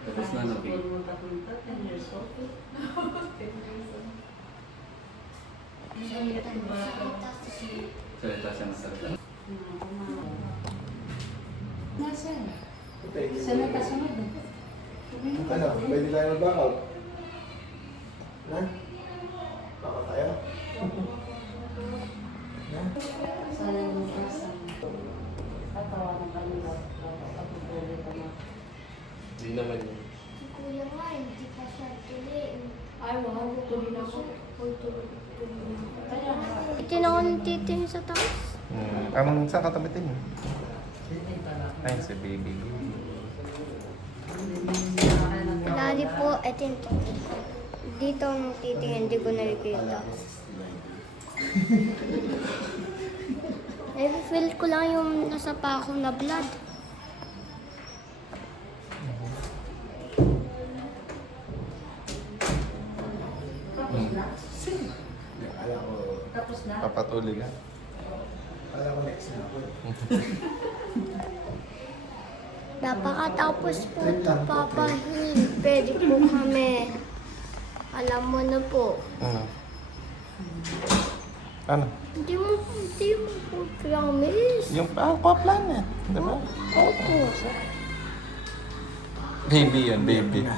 Tapos na nabi. Punta-punta, 10 years old. 10 years old. Salita siya ng salita. Nasaan? Saan na kasunod eh? Ano, pwede tayo mag-backout? Ha? Backout tayo? Ha? Sana yung kasan. Tatawanan kami pagpupulit ka na. Hindi naman yun. Si Kuya nga, hindi pa siya tuloy. Ay, wow, tuloy na ako. Tuloy na ako. Kaya nga. Itin ako ng titin sa taas. Anong saan ka tabitin? Ay, pala. Ay, si baby. Lagi po, ito yung titin ko. Dito ang titin, hindi ko nakikita. I-feel ko lang yung nasa pa ako na blood. Tapos na? Akala ko, Tapos na? Papatuloy ka. akala ko next na ako eh. Napakatapos po ito, Papa Hill. Pwede po kami. Alam mo na po. Ano? Ano? Hindi mo po promise. Yung plan eh. Diba? Opo. Baby yan, baby.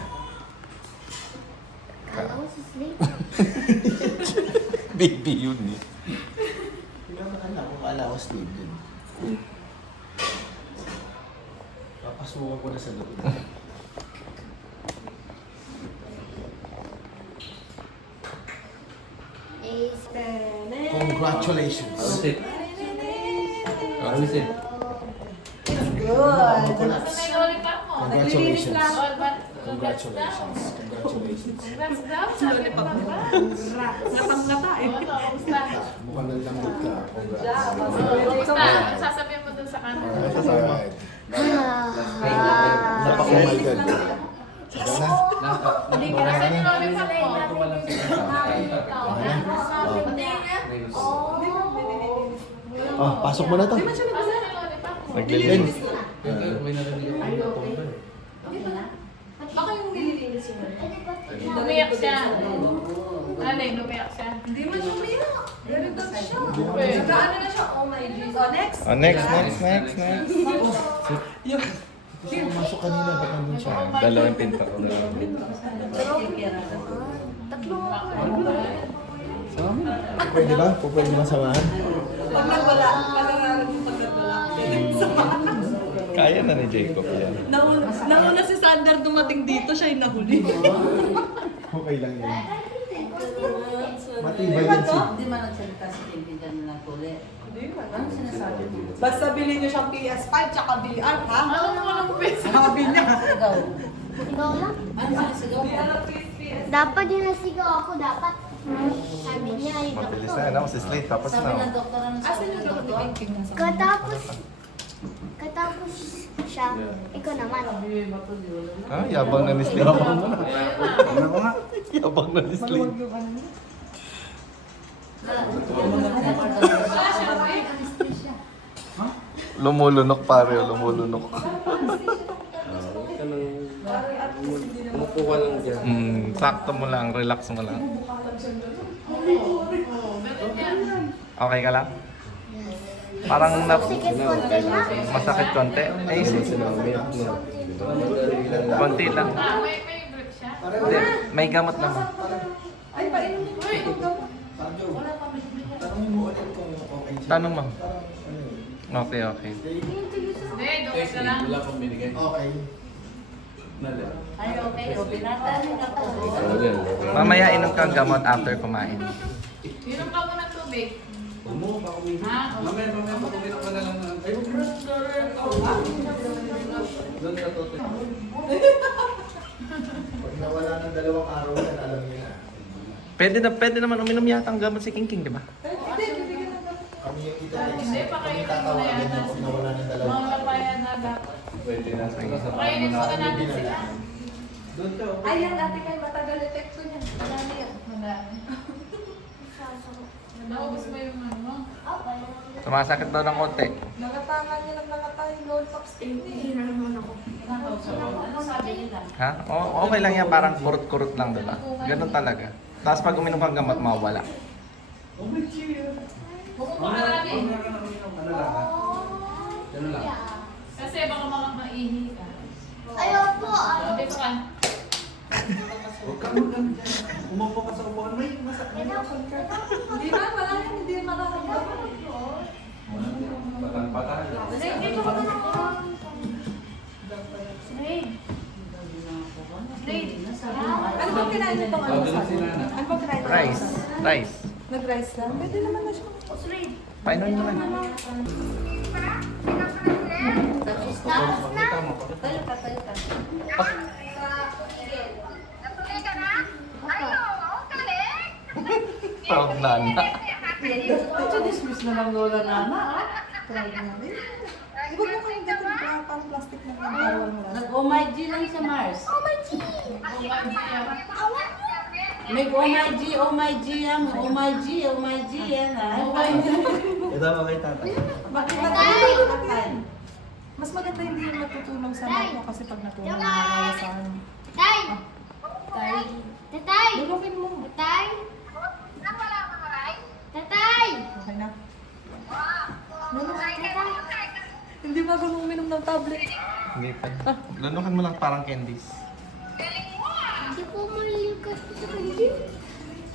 Kala ko si Sleep. Baby yun eh. Akala ko sleep din. Papasukan ko na sa loob. Congratulations! Arusit. Arusit. Good! Collapse. Naglilinis Congratulations. lang. Congratulations. Congratulations. Congrats daw. Lollipop. Ngatang-ngata eh. Mukhang nalambot ka. Kumusta? Ano sasabihin mo dun sa kanila? Alright. Napaka-umalgad. Sana? Hindi ka na sa lollipop mo. Oh, pasok mo na to. Asan yung lollipop mo? Naglilinis. May narinig ako. Are you okay? Okay na? Baka yung nililinis yun. Lumiyak siya. Aling, lumiyak siya. Hindi man siya umiyak. Very good siya. Okay. Saka ano na siya, oh my Jesus. Oh, next. Oh, next. Gusto ko masok kanina, ba't nandun siya? Dalawang pinto. Take care ako. Pwede ba? Pwede ba samahan? Pag nagwala, pag nagwala. Kaya na ni Jacob yan. Nauna si Sander dumating dito, siya yung nahuli. Okay lang yun. Matibay yan si... Hindi man nagsalita si Pinky dyan na kulit. Ano sinasabi mo? Basta bilhin niyo siyang PS5 tsaka VR, ha? Ano mo lang pesa? Sabi niya. Sigaw. Ikaw lang. Ano sinisigaw mo? Dapat yung nasigaw ako, dapat. Sabi niya, ikaw. Mabilis na, ano? Si Slate, tapos Sabi ng na. doktor, ano Asan sabi yung ng doktor ni doktor? Pinky nasa? Katapos siya, ikaw naman. Ah, yabang na ni Slate. Yabang na ni Slate. Lumulunok pare, lumulunok. Umupo ka lang dyan. Sakto mo lang, relax mo lang. Okay ka lang? Parang Sikit konti na. masakit konti. Eh, konti lang. May grip siya. Hindi, may gamot naman. Ay, painom niyo ba itong gamot? Tanongin mo ulit kung okay siya. Tanong mo. Okay. Hindi, doktor ka lang. Wala pang binigay. Okay. Nala. Ay, okay. O, binatan ka po. Mamaya inom kang gamot after kumain. Inom ka muna ng tubig. Huwag mo pa kumihin. Ha? Mamaya pa kumihin ka na lang. Ay, huwag mo. Doon ka to. Pag nawala ng 2 araw yan, alam niyo na. Pwede naman uminom yata ang gamot si King King, di ba? Kami yung ita-text. Hindi pa Kami kayo tatawagan niya pag nawala ng 2 Mga araw. papayan na dapat. Pwede na. Kainin muna natin sila. Doon ka. Ay, yan ate kay matagal epekto niya. Wala na yan. Wala. Naubos mo yung ano mo. Sumasakit daw ng konti. Nakatangan niya ng nakatayo lollipop stick Hindi na naman ako. Ano sabi nila? Ha? Okay lang yan, parang kurut-kurut lang, diba? Ganun talaga. Tapos pag uminom kang gamot, mawala. Oh, my cheer. Bukong ka natin. Ano lang ha? Ganun lang. Kasi baka maihi ka. Ayaw po. Dito ka. Huwag ka mag umupo ka sa upuan. May masakit. Hindi na, wala yan, hindi makaramdaman. Patang-patang. Dito ka na ako. Slade. Slade. Ano bang kinain nito? Ano Pagdating sabi? si Nana. Ano bang kinain nito? Rice. Rice. Nag-rice lang? Pwede naman na siya. Slade. Painuin mo lang. Pakita mo. Tayo ka. Proud na na. Ito dismiss na lang lola Nana. Try na rin. Iba mo kayong dito, parang plastic na yung parang wala. Nag-OMG lang sa Mars. OMG. May OMG yan. OMG yan. Ito makita tayo. Bakit Tay! natulog yan? Mas maganda hindi yung natutulong sa mouth mo kasi pag natulog na sa ano. Tay. Tay. Tatay. Dulukin mo. Tatay. Tatay. Okay na. Hindi ba ganun uminom ng tablet? Hindi pa. Lanukan mo lang parang candies. Hindi po malikas sa kanila.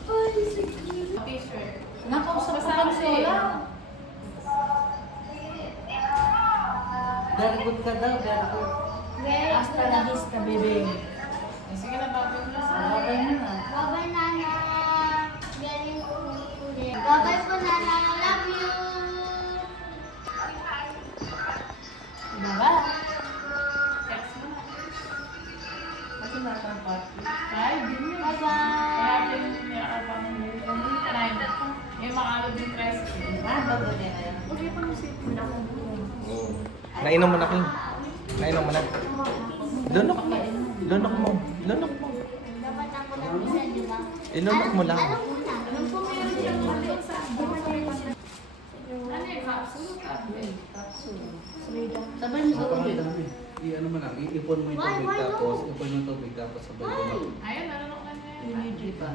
Ay, sige. T-shirt. Nakausap ko kasi. Very good ka daw, very good. Hasta la vista, bebe. Sige na, babay mo na sa. Babay mo na. Bye-bye, Nana. Galing po ulit. Bye-bye po, Nana. Love you. Diba? Text mo na. Kasi natang party. Ay, din mo. Bye-bye. Kaya din niya ka pa ng yung makalog yung tricycle. Bago niya na yan. Okay pa musip mo na ako. Nainom mo na, King. Nainom mo na. Lunok mo. Lunok mo. Lunok mo. Dapat ako lang isa, di ba? Ilunok mo lang. Alam ko na. Nung pumayroon siya mga sa Ano yung capsule? Slade. Sabay mo sa Ang tubig. dami. I-ano mo lang, iipon mo yung Why? tubig Why tapos no? ipon yung tubig tapos sabay ko na. Ayun, nalunok na niya. Hindi pa.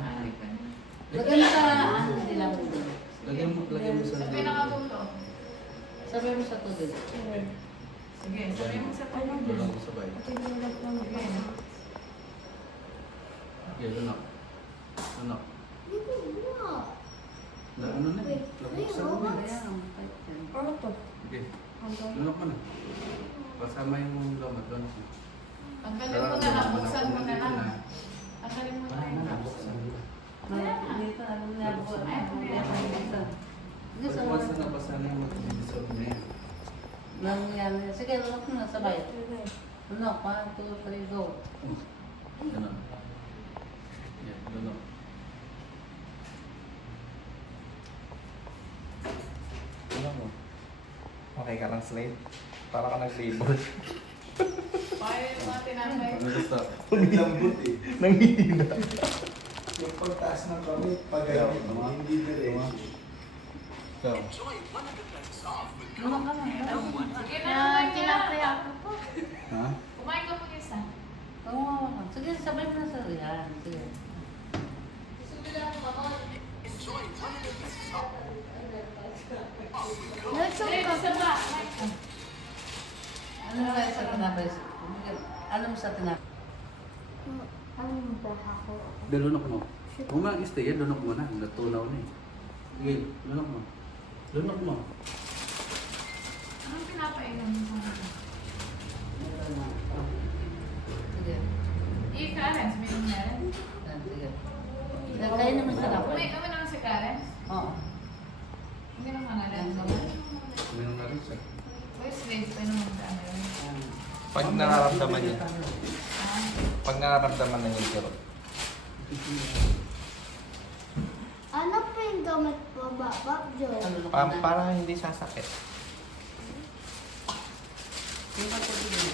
Lagyan mo sa ano nila mo. Lagyan mo sa Sabi nakabuto. Sabi mo sa tubig. Sige, sabi mo sa Wala tubig. ko sabay. Okay, lunok. Lunok. Na ano na? Labuksan mo na. Ano to? Okay. Lunok mo na. Kasama yung lamat doon. Tanggalin mo na lang, buksan mo na lang. Tanggalin mo na Wala na, lang. nabuksan mo. Dito, ano na ako. Pag once na nabasa na yung mag-dissolve na yan. Nangyari. Sige, lunok mo na sabay. Lunok, 1, 2, 3, go. Ganun. Yan, lunok. Lunok mo. Okay ka lang, Slade. Para ka nag-label. Paano yung mga tinapay? Ano gusto? Lambot eh. Nangihina. Yung pagtaas ng kamit, pag hindi diretso. Ikaw. Lunok ka na. Sige na, Ah, kumain ka tinapay na. ako po. Ha? Kumain ka po isa. Tungawa ka. Sige, sabay mo na sa riyan. Sige. Nasa Sige, ka. isa pa. Ano na kayo sa tinapay? Ano mo sa tinapay? Ano ba ako? Lunok mo. Kung nga stay yan, lunok mo na. Natunaw na eh. Sige, lunok mo. Lunok mo. Anong pinapainom mo? Sige. I-Clarence, may nangyari? Yan, sige. Kayo naman sa tinapay. Umay naman si Clarence? Oo. Hindi naman na Yan, lang. sabay. Meron na rin siya. Boys, wait, pa naman sa ano yun. Yan. Pag nararamdaman niya. Ah, Pag nararamdaman na yung kirot. Ano po yung gamit po ba, Bob Joe? Lunok ka na. Para hindi sasakit. Yung pa tubig mo.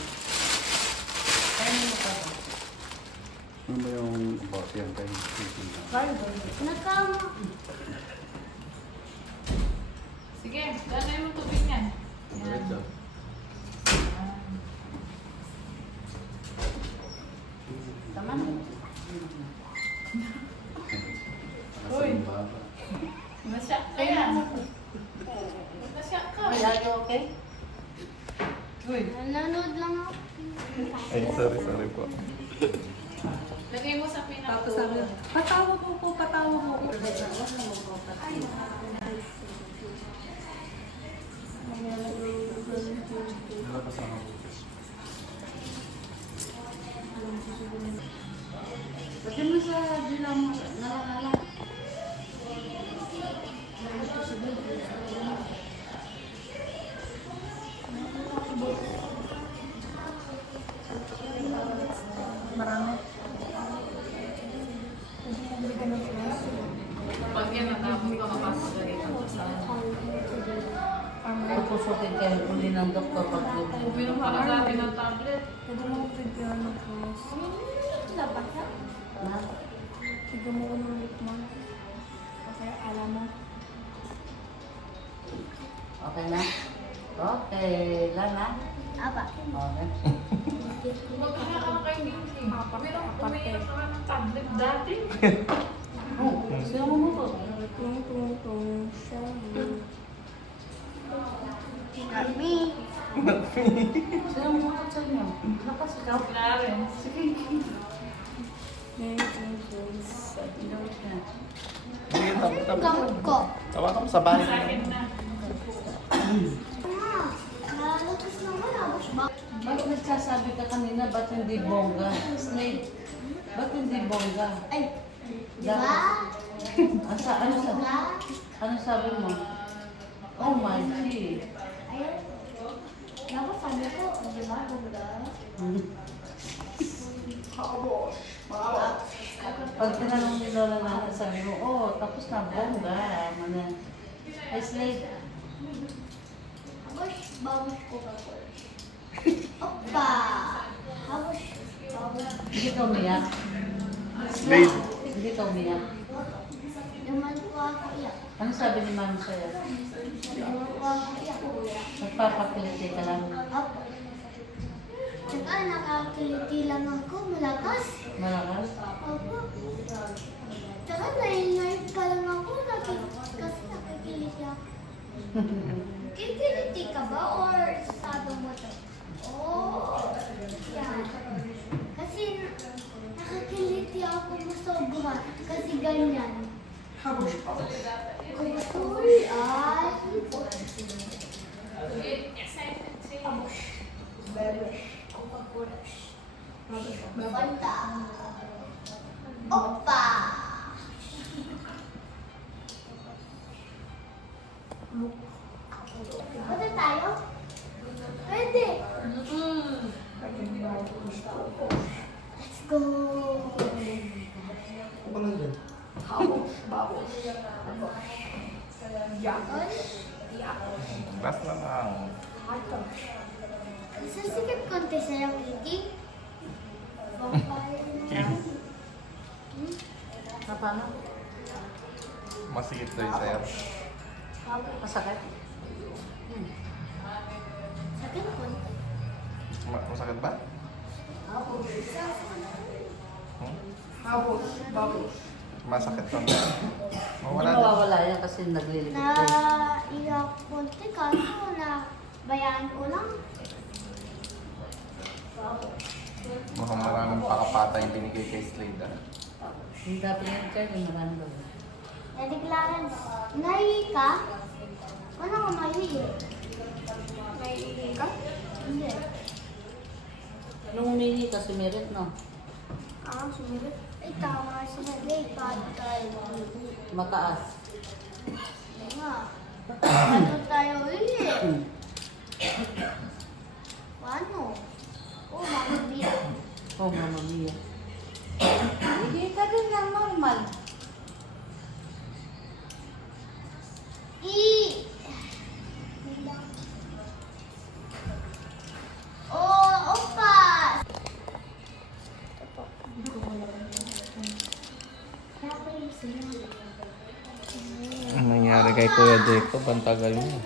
Kaya mo pa to. Ano ba yung boss yan kayo? Nakama. Sige, dami mo tubig niyan. Diretso. Tama na. Uy. Nakasimba pa. Nasyak ka yan. Nasyak ka. Ay, are you okay? Uy, Nanonood lang ako. Ay, sorry po. lagay mo sa pinaka. Tapos sabi, patawag mo po, patawag mo po. Nalapas ako. Pati mo sa dilang nalalala. Marami. Pag yan, natapos ka mapapagalitan ko sa Pupusukin kayo uli ng doktor pag uminom ka na dati ng tablet. Pwede mo ko bigyan ng cross. na. Bigyan mo ko ng lip mo. Kasi alam mo. Okay na? Okay, Lana. Aba. Okay. Magkaya ka na kayo beauty. Uminom ka ng tablet dati. Oh, sino mo po? Tung tung tung siya. Kami. Sino mo po sa inyo? Lakas ikaw. Na rin. Sige. Sa ilaw siya. Sige, Ang gamot ko. Tawagan mo sa bahay. Sa akin na. Nalakas naman. Abos ba? Bakit nagsasabi ka kanina, ba't hindi bongga? Snake, ba't hindi bongga? Ay. Di ba? Ano sabi mo? Oh my G. Ayun. Dapat sabi ko, di ba? Bugda. Pag tinanong ni Lola Nana, sabi mo, oh, tapos na bongga. Ay, Slade. Habos, babos ko ba ko? Opa! Habos, babos. Hindi ka umiyak. Slade. Hindi ka umiyak. Naman ko ako iyak. Ano sabi ni Mami sa'yo? Naman ko ako iyak. Nagpapakiliti ka lang. Opo. Tsaka nakakiliti lang ako, malakas. Malakas? Opo. Tsaka nainayip pa lang ako, kasi nakikiliti ako. Kikiliti ka ba or sado mo to? Oh, yan. Kasi nakakiliti ako masobra, kasi ganyan. Habos pa. Uy, ay. Excited siya. Maganda. Opa! Pwede tayo? Pwede. Let's go. Ano nandyan? Last na lang. Sasikip konti sa'yo, Kitty. Paano? Masikip daw yung sayo. Masakit? Sakin konti. Masakit ba? Habos, babos. Masakit lang. Hindi Mawala din. mawawala yan kasi naglilipot ka. Iyak konti kaso na bayaan ko lang. Mukhang maraming pakapata yung binigay kay Slade. Ah. Hindi dapat yung chair, yung marami daw. Daddy Clarence, naihi ka? Ano ka maihi? Naihi ka? Hindi. Nung umihi ka, sumirit, no? Sumirit. Ay, tama sila. Day, patay. Mataas. Nga. Paano tayo ihi? Paano? Oh, makabiya. Oh, Mama Mia. Hindi ka din ng normal. Oh, opa! Ang nangyari kay Kuya Jacob, ang tagal mo.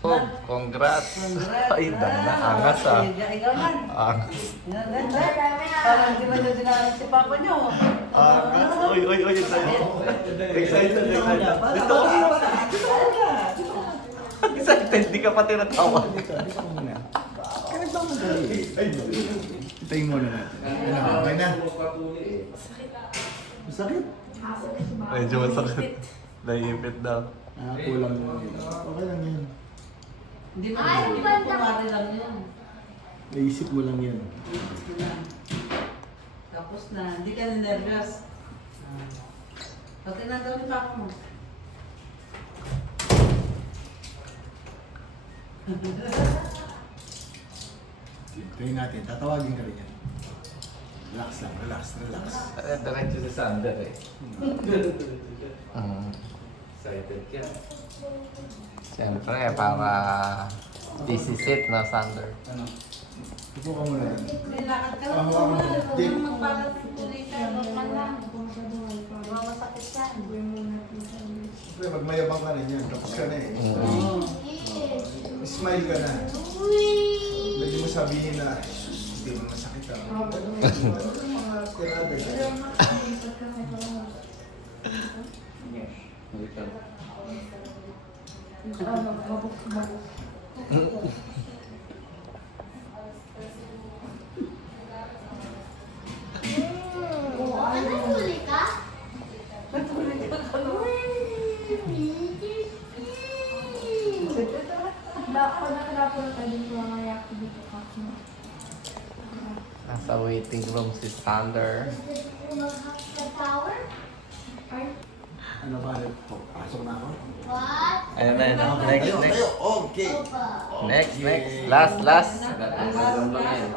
Oh, congrats! Ay, dana, angas ah. Ikaw man. Angas. Parang di ba nyo dinalang si Papa nyo? Angas. Oy, excited. Excited. Dito ka. Excited, di ka pa tinatawa. Itayin mo na natin. Okay na. Masakit? Medyo masakit. Naiipit daw. Kulang lang yun. Okay lang yan. Hindi mo kumari lang yun. Naisip mo lang yan. Tapos na, hindi ka na-nervous. Okay na daw ni Papa mo. Itayin natin. Tatawagin ka rin yan. Relax lang. Relax. Diretso sa Sander eh. Excited ka. Siyempre, para isisit na Sander. Ano? Upo ka muna yan. Nilakad ka lang Ako, muna. Jake. Huwag magpalat ng tulitan. Huwag man lang. Mamasakit yan. Siyempre, magmayabang ka rin yan. Tapos ka na eh. Oo. Smile ka na. Pwede mo sabihin na, hindi mo masakit ah. Mga tirada ka. Balik ka. Ano huli ka? Dapat nakarapo tayo dito mga yaki dito kasi. Nasa waiting room si Sander. Sa tower? Ano ba? Pasok na ako? What? Ayun na, next. Okay. Opa. Next. Last. Tagal lang yan.